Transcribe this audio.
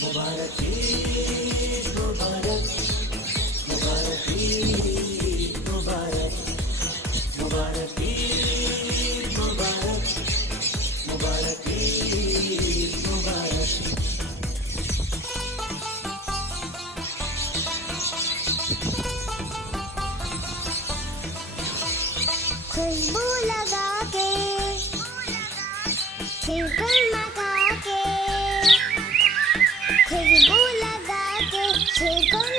मुबारक ईद मुबारक, मुबारक ईद मुबारक, मुबारक ईद मुबारक, मुबारक ईद मुबारक। खुशबू लगा के छिलकल मगा के, खुशबू लगा के छिलकल